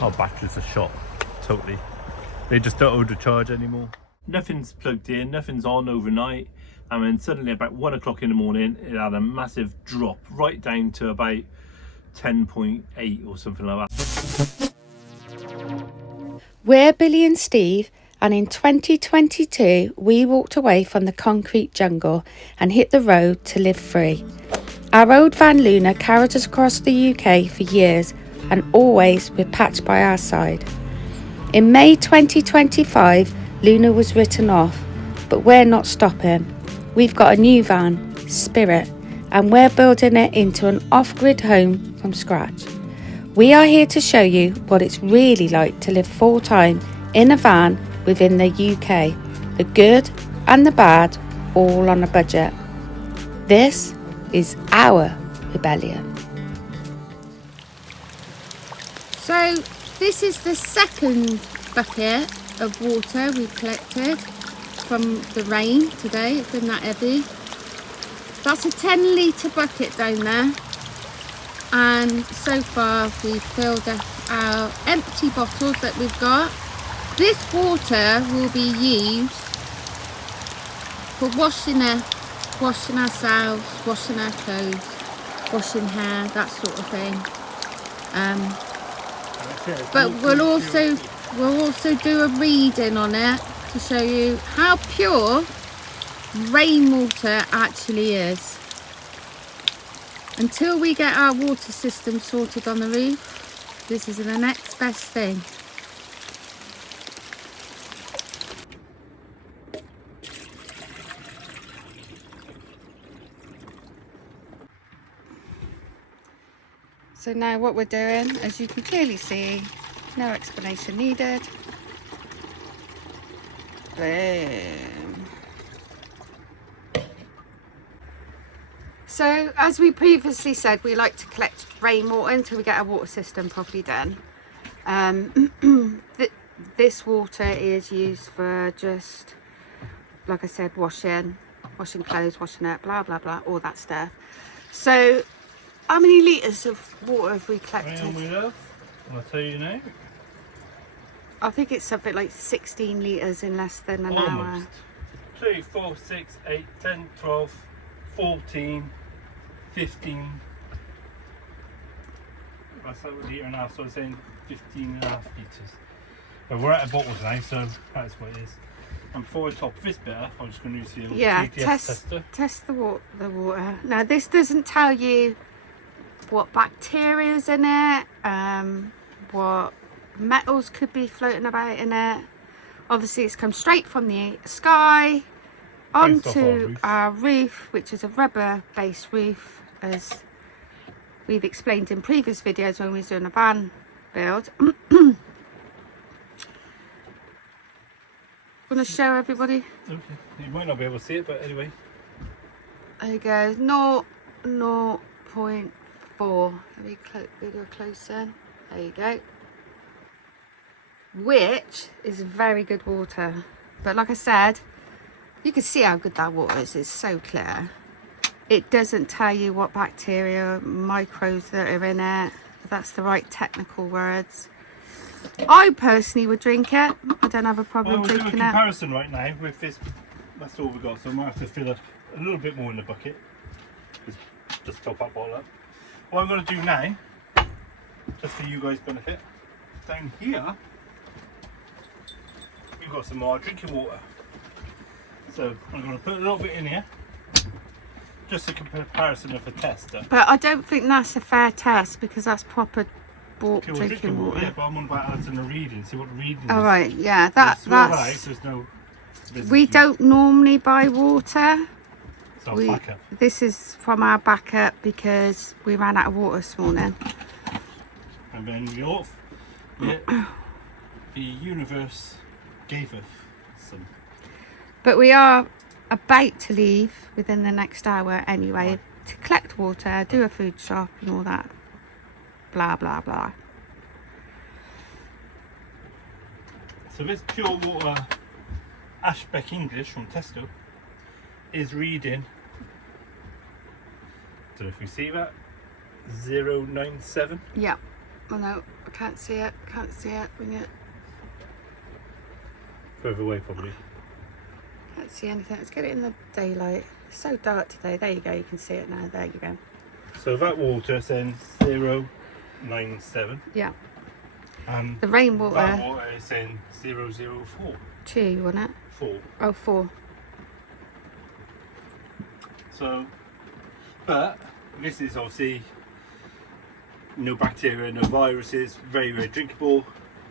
Our batteries are shot, totally. They just don't overcharge anymore. Nothing's plugged in, nothing's on overnight. And then suddenly about 1 o'clock in the morning, it had a massive drop right down to about 10.8 or something like that. We're Billie and Steve, and in 2022 we walked away from the concrete jungle and hit the road to live free. Our old van Luna carried us across the UK for years and always with Patch by our side. In May 2025, Luna was written off, but we're not stopping. We've got a new van, Spirit, and we're building it into an off-grid home from scratch. We are here to show you what it's really like to live full-time in a van within the UK, the good and the bad, all on a budget. This is our rebellion. So this is the second bucket of water we've collected from the rain today. It's been that heavy. That's a 10 litre bucket down there, and so far we've filled up our empty bottles that we've got. This water will be used for washing ourselves, washing our clothes, washing hair, that sort of thing. But we'll also do a reading on it to show you how pure rainwater actually is. Until we get our water system sorted on the roof, this is the next best thing. So now what we're doing, as you can clearly see, no explanation needed. Boom. So as we previously said, we like to collect rainwater until we get our water system properly done. This water is used for just, like I said, washing clothes, washing up, blah blah blah, all that stuff. So how many litres of water have we collected? We have, I'll tell you now. I think it's something like 16 litres in less than an hour. 2, 4, 6, 8, 10, 12, 14, 15. That's like a litre and a half, so I'm saying 15.5 litres. But we're out of bottles now, so that's what it is. And before I top this bit up, I'm just going to use the little GPS tester. Test the water. Now this doesn't tell you what bacteria is in it, what metals could be floating about in it. Obviously it's come straight from the sky onto our roof, which is a rubber based roof, as we've explained in previous videos when we were doing a van build. Want to show everybody? Okay, you might not be able to see it, but anyway. There you go, 0.4. Let me go closer. There you go. Which is very good water. But like I said, you can see how good that water is. It's so clear. It doesn't tell you what bacteria, microbes that are in it. If that's the right technical words. I personally would drink it. I don't have a problem drinking it. We'll do a comparison right now with this. That's all we've got. So I might have to fill up a little bit more in the bucket. Just top that bottle up. What I'm going to do now, just for you guys' benefit, down here we've got some more drinking water. So I'm going to put a little bit in here, just a comparison of the tester. But I don't think that's a fair test, because that's proper drinking water. Yeah, but I'm on about adding a reading. See what the reading is. All right, yeah, that's. There's no. We don't normally buy water. It's our backup. This is from our backup because we ran out of water this morning. And then the universe gave us some. But we are about to leave within the next hour anyway, to collect water, do a food shop and all that. Blah blah blah. So this pure water Ashbeck English from Tesco is reading, don't know if you see that, 0.97. Yeah, I know. I can't see it. Can't see it. Bring it. Further away, probably. Can't see anything. Let's get it in the daylight. It's so dark today. There you go. You can see it now. There you go. So that water saying 097. Yeah. And the rainwater. That water is saying 004. 2, wasn't it? 4. Oh, 4. So, but this is obviously no bacteria, no viruses, very, very drinkable.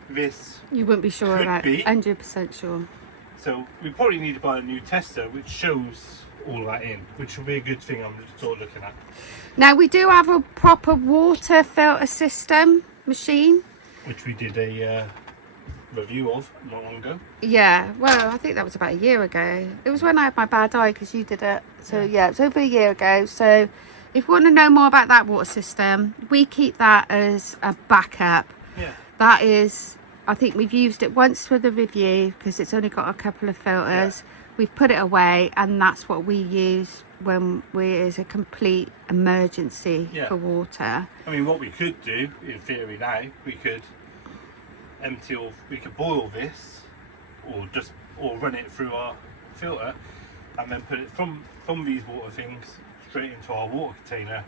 This You wouldn't be sure could about be. 100% sure. So we probably need to buy a new tester which shows all that in, which will be a good thing. I'm just sort of looking at. Now we do have a proper water filter system machine. Which we did a review of not long ago. Yeah, well, I think that was about a year ago. It was when I had my bad eye because you did it. So yeah, it's over a year ago. So if you want to know more about that water system, we keep that as a backup. Yeah. That is, I think we've used it once for the review because it's only got a couple of filters. Yeah. We've put it away and that's what we use when is a complete emergency for water. I mean, what we could do in theory now, we could boil this or run it through our filter and then put it from these water things straight into our water container.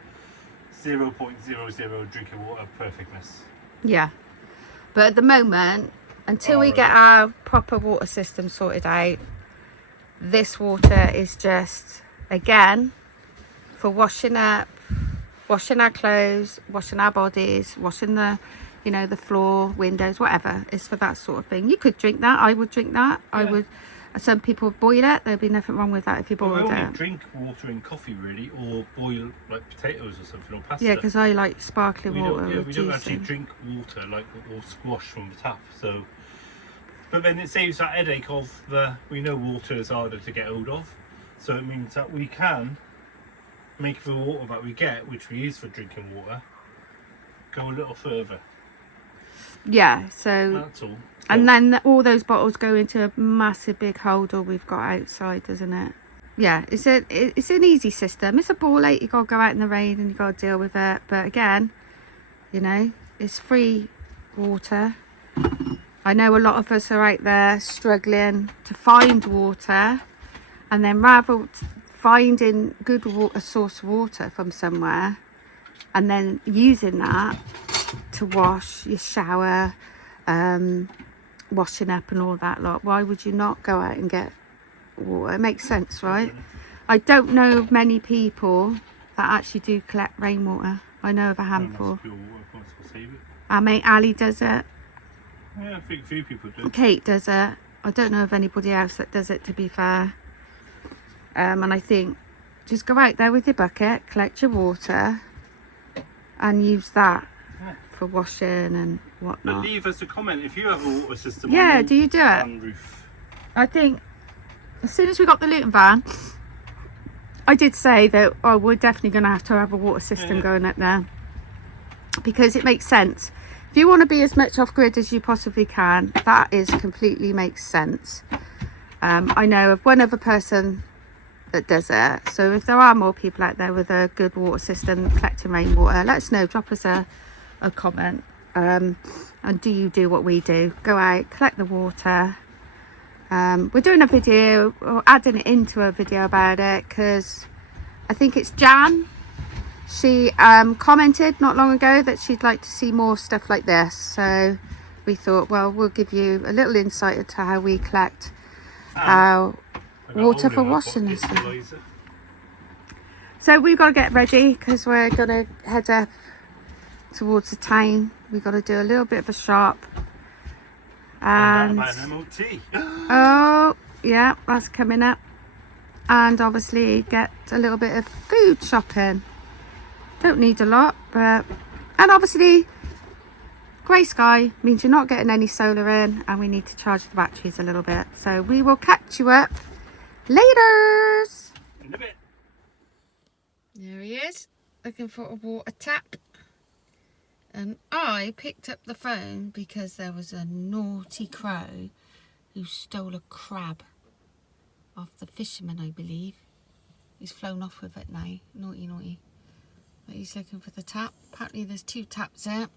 0.00 drinking water perfectness. Yeah, but at the moment, until we get our proper water system sorted out, this water is just, again, for washing up, washing our clothes, washing our bodies, washing the the floor, windows, whatever. It's for that sort of thing. You could drink that. I would drink that. Yeah. I would. Some people boil it. There'd be nothing wrong with that if you boiled it. I only drink water in coffee really, or boil like potatoes or something, or pasta. Yeah, because I like sparkling water. We don't actually drink water like or squash from the tap. So, but then it saves that headache of we know water is harder to get hold of, so it means that we can make the water that we get, which we use for drinking water, go a little further. Yeah, so that's all. And then all those bottles go into a massive big holder we've got outside, doesn't it? Yeah, it's an easy system. It's a ball ache. You gotta go out in the rain and you gotta deal with it. But again, it's free water. I know a lot of us are out there struggling to find water, and then rather finding good water, source water from somewhere, and then using that to wash your shower, washing up and all that lot. Why would you not go out and get water? It makes sense, right? I don't know of many people that actually do collect rainwater. I know of a handful. Our mate Ali does it. Yeah, I think a few people do. Kate does it. I don't know of anybody else that does it, to be fair. And I think just go out there with your bucket, collect your water and use that for washing and whatnot. But leave us a comment if you have a water system. Yeah, do you do it? Roof. I think as soon as we got the Luton van, I did say that we're definitely going to have a water system going up there, because it makes sense. If you want to be as much off grid as you possibly can, that is completely makes sense. I know of one other person that does it, so if there are more people out there with a good water system collecting rainwater, let us know. Drop us a comment. And do you do what we do? Go out, collect the water. We're doing a video, or adding it into a video about it, because I think it's Jan. She commented not long ago that she'd like to see more stuff like this. So we thought, well, we'll give you a little insight into how we collect our water for washing and stuff. So we've got to get ready because we're going to head up towards the town. We've got to do a little bit of a shop. And oh yeah, that's coming up. And obviously get a little bit of food shopping. Don't need a lot, but and obviously grey sky means you're not getting any solar in, and we need to charge the batteries a little bit. So we will catch you up later. In a bit. There he is, looking for a water tap. And I picked up the phone because there was a naughty crow who stole a crab off the fisherman, I believe. He's flown off with it now. Naughty. But he's looking for the tap. Apparently there's 2 taps there.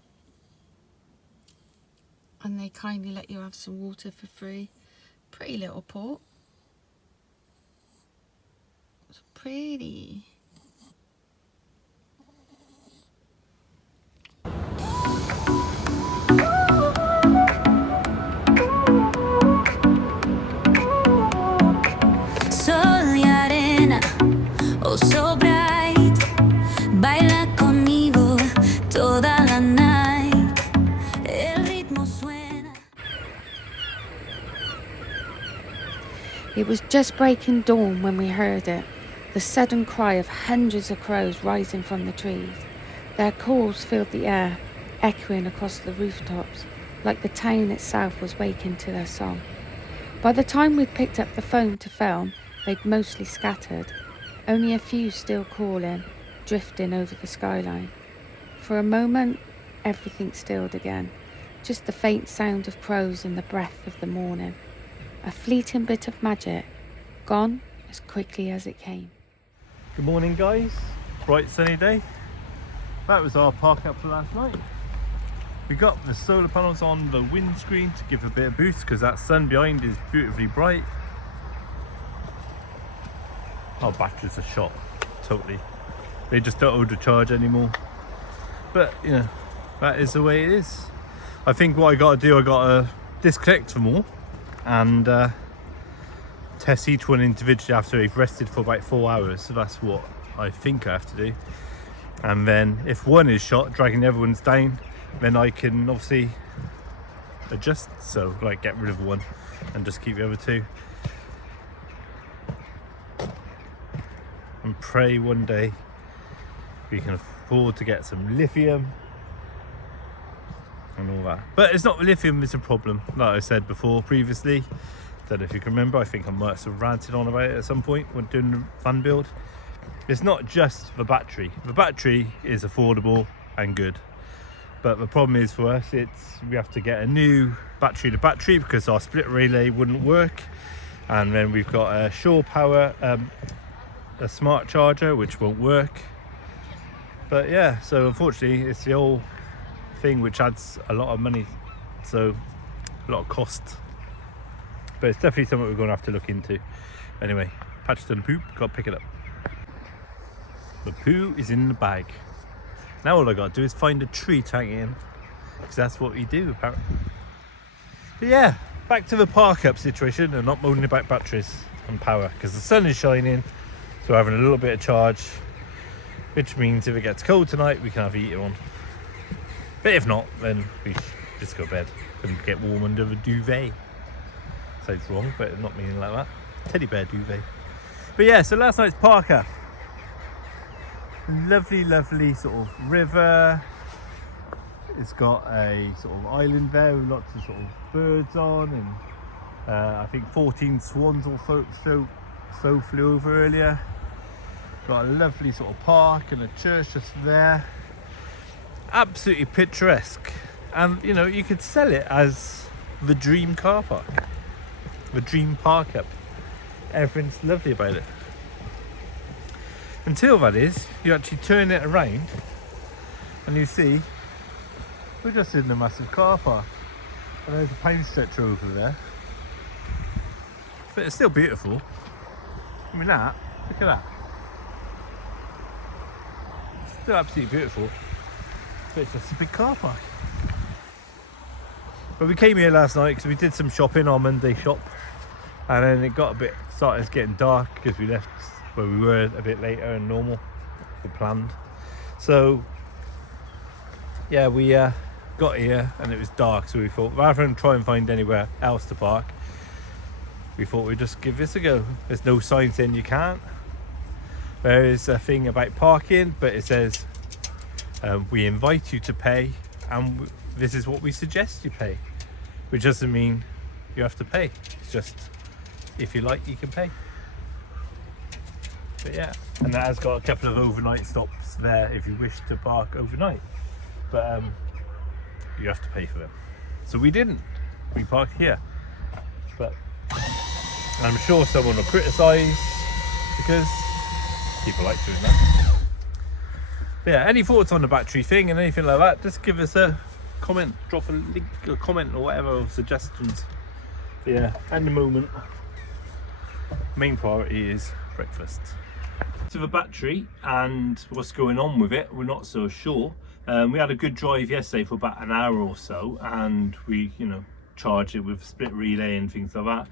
and they kindly let you have some water for free. Pretty little port. It's pretty. Sol y arena, oh so bright, baila conmigo toda la night, el ritmo suena. It was just breaking dawn when we heard it, the sudden cry of hundreds of crows rising from the trees. Their calls filled the air, echoing across the rooftops, like the town itself was waking to their song. By the time we'd picked up the phone to film, they'd mostly scattered, only a few still calling, drifting over the skyline. For a moment, everything stilled again, just the faint sound of crows and the breath of the morning. A fleeting bit of magic, gone as quickly as it came. Good morning guys, bright sunny day. That was our park up for last night. We got the solar panels on the windscreen to give a bit of boost because that sun behind is beautifully bright. Our batteries are shot, totally. They just don't hold a charge anymore. But you know, that is the way it is. I think what I got to do, I got to disconnect them all and test each one individually after they've rested for about 4 hours. So that's what I think I have to do. And then if one is shot, dragging everyone's down, then I can obviously adjust, so like get rid of one and just keep the other two, and pray one day we can afford to get some lithium and all that. But it's not lithium is a problem, like I said before previously. Don't know if you can remember, I think I might have ranted on about it at some point when doing the van build. It's not just the battery. The battery is affordable and good. But the problem is for us, we have to get a new battery to battery because our split relay wouldn't work. And then we've got a Shore Power, a smart charger, which won't work. But yeah, so unfortunately, it's the whole thing which adds a lot of money, so a lot of cost. But it's definitely something we're going to have to look into. Anyway, patched on the poop, got to pick it up. The poo is in the bag. Now all I got to do is find a tree to hang it in, because that's what we do apparently. But yeah, back to the park up situation and not moaning about batteries and power, because the sun is shining, so we're having a little bit of charge, which means if it gets cold tonight we can have the heater on. But if not, then we just go to bed and get warm under the duvet. Sounds wrong, but not meaning like that. Teddy bear duvet. But yeah, so last night's park up. Lovely, lovely sort of river. It's got a sort of island there with lots of sort of birds on, and I think 14 swans or so flew over earlier. Got a lovely sort of park and a church just there. Absolutely picturesque, and you know, you could sell it as the dream car park, the dream park up. Everything's lovely about it. Until that is, you actually turn it around and you see we're just in the massive car park, and there's a pound stretcher over there, but it's still beautiful. I mean, that, look at that, it's still absolutely beautiful, but it's just a big car park. But we came here last night because we did some shopping, our Monday shop, and then it got started getting dark because we left where we were a bit later than normal than planned. So yeah, we got here and it was dark, so we thought rather than try and find anywhere else to park, we thought we'd just give this a go. There's no sign saying you can't. There is a thing about parking, but it says we invite you to pay, and this is what we suggest you pay, which doesn't mean you have to pay. It's just if you like, you can pay. But yeah, and that has got a couple of overnight stops there if you wish to park overnight, but you have to pay for them. So we didn't, we parked here, but I'm sure someone will criticise because people like doing that. But yeah, any thoughts on the battery thing and anything like that, just give us a comment, drop a link, a comment or whatever, or suggestions. But yeah, at the moment, main priority is breakfast. To the battery and what's going on with it, we're not so sure. We had a good drive yesterday for about an hour or so, and we, charged it with split relay and things like that,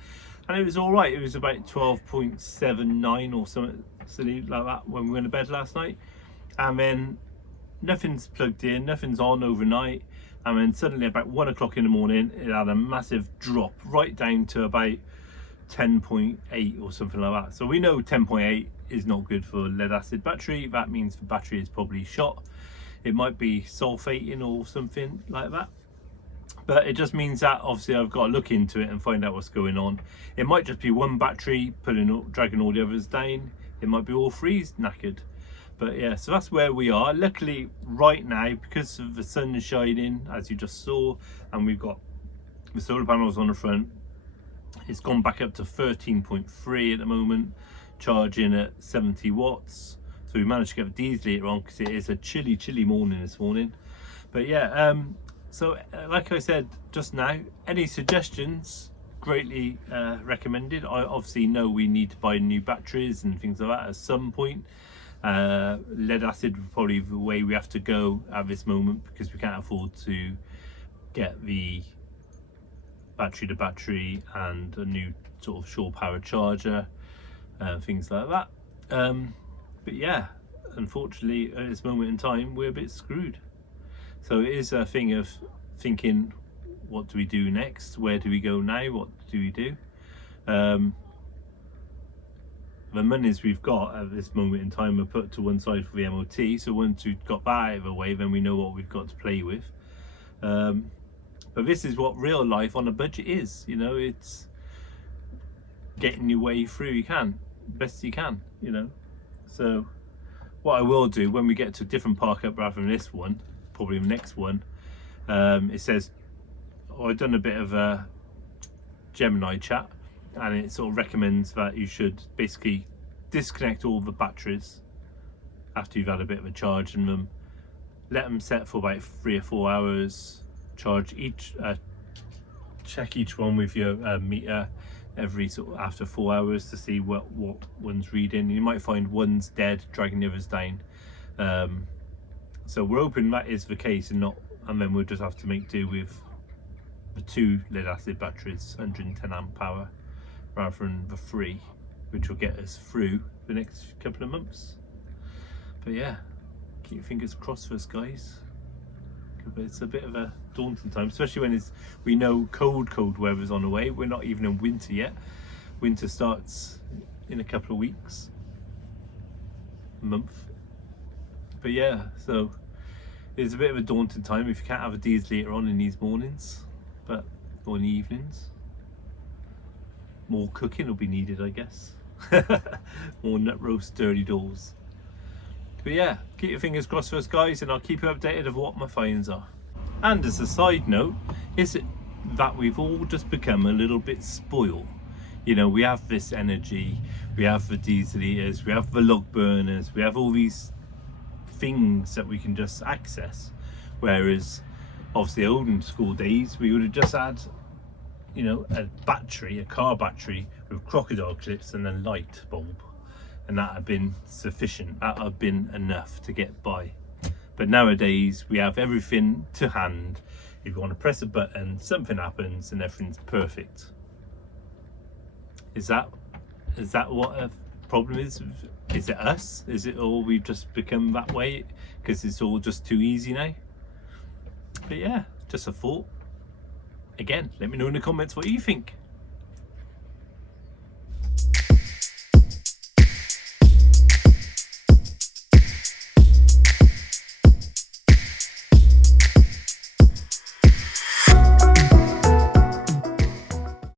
and it was all right. It was about 12.79 or something silly like that when we went to bed last night, and then nothing's plugged in, nothing's on overnight, and then suddenly about 1 o'clock in the morning it had a massive drop right down to about 10.8 or something like that. So we know 10.8 is not good for lead acid battery. That means the battery is probably shot. It might be sulfating or something like that, but it just means that obviously I've got to look into it and find out what's going on. It might just be one battery dragging all the others down. It might be all three knackered. But yeah, so that's where we are. Luckily right now, because of the sun is shining, as you just saw, and we've got the solar panels on the front, it's gone back up to 13.3 at the moment, charging at 70 watts. So we managed to get the diesel later on because it is a chilly morning this morning. But yeah, so like I said just now, any suggestions greatly recommended. I obviously know we need to buy new batteries and things like that at some point. Lead acid would probably be the way we have to go at this moment, because we can't afford to get the battery to battery and a new sort of shore power charger, things like that. But yeah, unfortunately at this moment in time we're a bit screwed. So it is a thing of thinking, what do we do next? Where do we go now? What do we do? The monies we've got at this moment in time are put to one side for the MOT, so once we've got that out of the way, then we know what we've got to play with. But this is what real life on a budget is, it's getting your way through. You can, best you can, So what I will do when we get to a different park up rather than this one, probably the next one, it says, I've done a bit of a Gemini chat, and it sort of recommends that you should basically disconnect all the batteries after you've had a bit of a charge in them, let them set for about 3 or 4 hours, charge each, check each one with your meter every sort of after 4 hours to see what one's reading. You might find one's dead, dragging the others down. So we're hoping that is the case, and then we'll just have to make do with the 2 lead acid batteries, 110 amp power, rather than the 3, which will get us through the next couple of months. But yeah, keep your fingers crossed for us, guys. It's a bit of a daunting time, especially when we know cold weather's on the way. We're not even in winter yet. Winter starts in a couple of weeks, a month. But yeah, so it's a bit of a daunting time if you can't have a diesel later on in these mornings, or in the evenings. More cooking will be needed, I guess. More nut roast, dirty doors. But yeah, keep your fingers crossed for us, guys, and I'll keep you updated of what my finds are. And as a side note, is it that we've all just become a little bit spoiled? We have this energy, we have the diesel eaters, we have the log burners, we have all these things that we can just access. Whereas obviously olden school days, we would have just had, a battery, a car battery with crocodile clips and a light bulb. And that had been sufficient, that had been enough to get by. But nowadays we have everything to hand. If you want to press a button, something happens and everything's perfect. Is that what a problem is? Is it us? Is it all we've just become that way because it's all just too easy now? But yeah, just a thought. Again, let me know in the comments what you think.